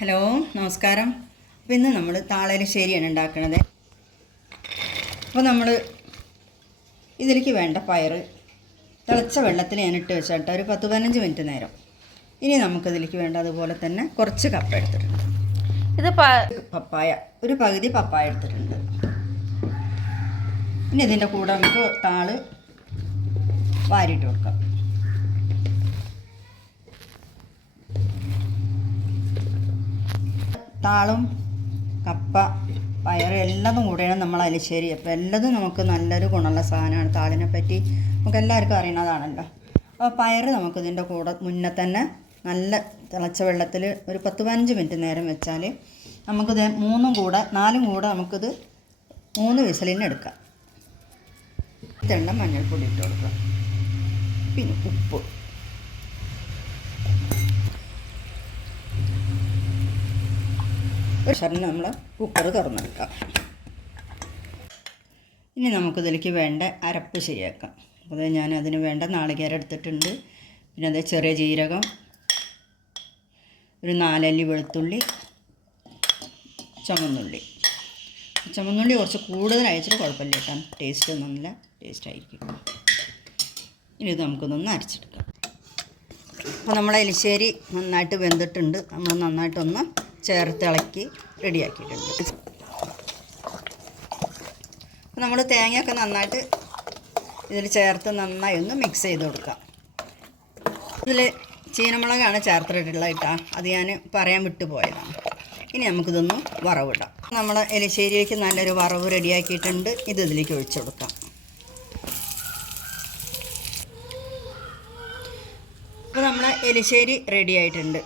Hello നമസ്കാരം. അപ്പോൾ ഇന്ന് നമ്മൾ താളരിശ്ശേരിയാണ് ഉണ്ടാക്കുന്നത്. അപ്പോൾ നമ്മൾ ഇതിലേക്ക് വേണ്ട പയർ തിളച്ച വെള്ളത്തിൽ ഞാൻ ഇട്ട് വെച്ചിട്ട് ഒരു 10-15 മിനിറ്റ് നേരം. ഇനി നമുക്കിതിലേക്ക് വേണ്ട അതുപോലെ തന്നെ കുറച്ച് കപ്പ എടുത്തിട്ടുണ്ട്. ഇത് പപ്പായ, ഒരു പകുതി പപ്പായ എടുത്തിട്ടുണ്ട്. ഇനി ഇതിൻ്റെ കൂടെ നമുക്ക് താള് വാരിയിട്ട് കൊടുക്കാം. താളും കപ്പ പയർ എല്ലാതും കൂടെയാണ് നമ്മൾ എലിശ്ശേരി. അപ്പോൾ എല്ലാതും നമുക്ക് നല്ലൊരു ഗുണമുള്ള സാധനമാണ്. താളിനെ പറ്റി നമുക്ക് എല്ലാവർക്കും അറിയുന്നതാണല്ലോ. അപ്പോൾ പയർ നമുക്കിതിൻ്റെ കൂടെ മുന്നേ തന്നെ നല്ല തിളച്ച വെള്ളത്തിൽ ഒരു 10-15 മിനിറ്റ് നേരം വെച്ചാൽ നമുക്കിത് 4 കൂടെ നമുക്കിത് 3 വിസിലിന് എടുക്കാം. മഞ്ഞൾപ്പൊടി ഇട്ട് കൊടുക്കാം, പിന്നെ ഉപ്പ്, ശരണം നമ്മൾ കുക്കർ തുറന്നെടുക്കാം. ഇനി നമുക്കിതിലേക്ക് വേണ്ട അരപ്പ് ശരിയാക്കാം. അത് ഞാൻ അതിന് വേണ്ട നാളികേരം എടുത്തിട്ടുണ്ട്. പിന്നെ അത് ചെറിയ ജീരകം, ഒരു 4 അല്ലി വെളുത്തുള്ളി, ചുമന്നുള്ളി കുറച്ച് കൂടുതൽ അയച്ചിട്ട് കുഴപ്പമില്ല കേട്ടോ, ടേസ്റ്റ് ഒന്നുമില്ല, ടേസ്റ്റായിരിക്കും. ഇനി ഇത് നമുക്കൊന്ന് അരച്ചെടുക്കാം. അപ്പോൾ നമ്മളെ എലിശ്ശേരി നന്നായിട്ട് വെന്തിട്ടുണ്ട്. നമ്മൾ നന്നായിട്ടൊന്ന് ചേർത്ത് ഇളക്കി റെഡിയാക്കിയിട്ടുണ്ട്. അപ്പോൾ നമ്മൾ തേങ്ങയൊക്കെ നന്നായിട്ട് ഇതിൽ ചേർത്ത് നന്നായി ഒന്ന് മിക്സ് ചെയ്ത് കൊടുക്കാം. ഇതിൽ ചീനമുളകാണ് ചേർത്തിട്ടുള്ളത് കേട്ടോ, അത് ഞാൻ പറയാൻ വിട്ടുപോയതാണ്. ഇനി നമുക്കിതൊന്ന് വറവിടാം. നമ്മൾ എലിശ്ശേരിക്ക് നല്ലൊരു വറവ് റെഡിയാക്കിയിട്ടുണ്ട്. ഇത് ഇതിലേക്ക് ഒഴിച്ചു കൊടുക്കാം. അപ്പോൾ നമ്മളെ എലിശ്ശേരി റെഡി ആയിട്ടുണ്ട്.